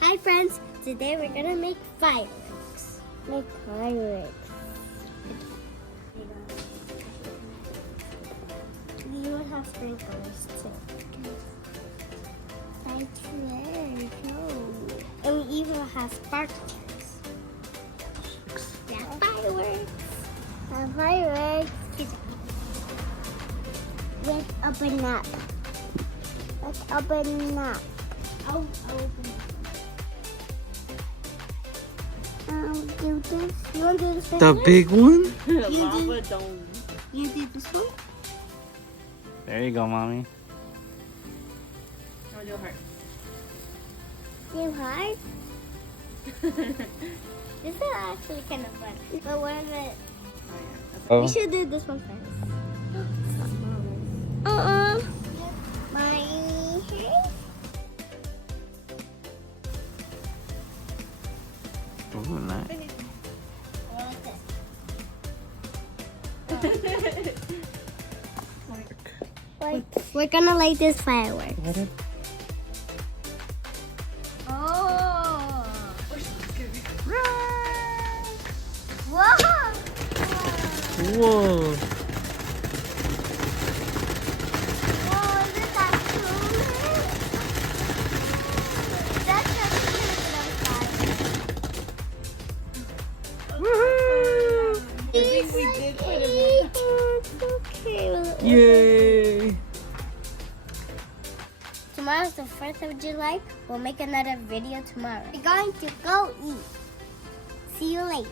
Hi friends, today we're gonna make fireworks. Make fireworks. We even have sprinklers too. Fireworks. And we even have sparklers. Yeah, fireworks. Fireworks. Let's open up. Let's open up. I'll open it. Do this. You want to do this? The big one? Lava dome. You do this one? There you go, mommy. I'll do heart. Do hard? This is actually kind of fun. But what if it? Oh. We should do this one first. My hair. Ooh, nice. We're gonna light this firework. Oh! Whoa! Whoa. Whoa, is it that cool? That's Woohoo! I think we did put it It's okay. Yay! Tomorrow's the 4th of July. We'll make another video tomorrow. We're going to go eat. See you later.